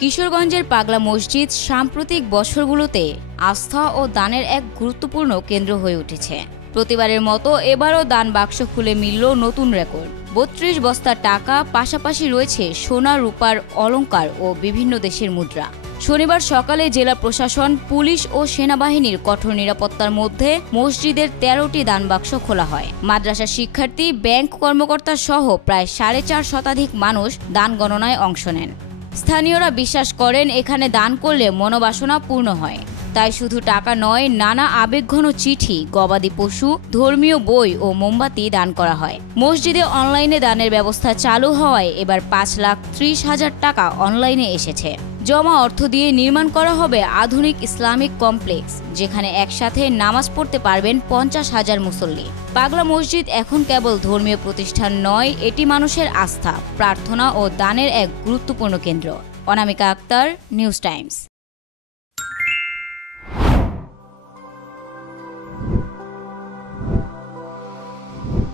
কিশোরগঞ্জের পাগলা মসজিদ সাম্প্রতিক বছরগুলোতে আস্থা ও দানের এক গুরুত্বপূর্ণ কেন্দ্র হয়ে উঠেছে। প্রতিবারের মতো এবারও দান বাক্স খুলে মিলল নতুন রেকর্ড। ৩২ বস্তা টাকা, পাশাপাশি রয়েছে সোনা, রূপার অলংকার ও বিভিন্ন দেশের মুদ্রা। শনিবার সকালে জেলা প্রশাসন, পুলিশ ও সেনাবাহিনীর কঠোর নিরাপত্তার মধ্যে মসজিদের ১৩টি দান বাক্স খোলা হয়। মাদ্রাসা শিক্ষার্থী, ব্যাংক কর্মকর্তা সহ প্রায় ৪.৫ শতাধিক মানুষ দান গণনায় অংশ নেন। স্থানীয়রা বিশ্বাস করেন, এখানে দান করলে মনোবাসনা পূর্ণ হয়। তাই শুধু টাকা নয়, নানা আবেগঘন চিঠি, গবাদি পশু, ধর্মীয় বই ও মোমবাতি দান করা হয়। মসজিদে অনলাইনে দানের ব্যবস্থা চালু হওয়ায় এবার ৫,৩০,০০০ টাকা অনলাইনে এসেছে। জমা অর্থ দিয়ে নির্মাণ করা হবে আধুনিক ইসলামিক কমপ্লেক্স, যেখানে একসাথে নামাজ পড়তে পারবেন ৫০,০০০ মুসল্লি। পাগলা মসজিদ এখন কেবল ধর্মীয় প্রতিষ্ঠান নয়, এটি মানুষের আস্থা, প্রার্থনা ও দানের এক গুরুত্বপূর্ণ কেন্দ্র। অনামিকা আক্তার, নিউজ টাইমস।